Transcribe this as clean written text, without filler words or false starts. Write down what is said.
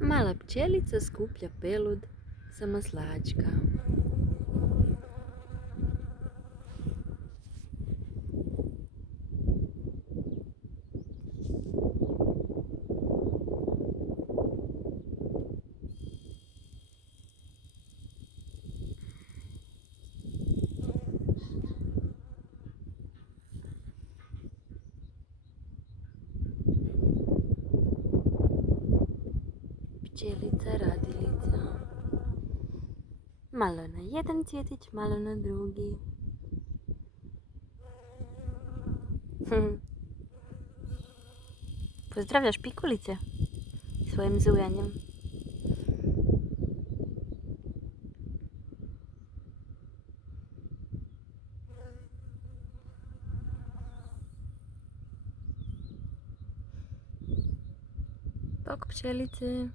Mala pčelica skuplja pelud za maslačka. Pčelica radilica. Malo na jedan cvjetić, malo na drugi. Pozdravljaš pikulice svojim zujanjem. Bok pčelice.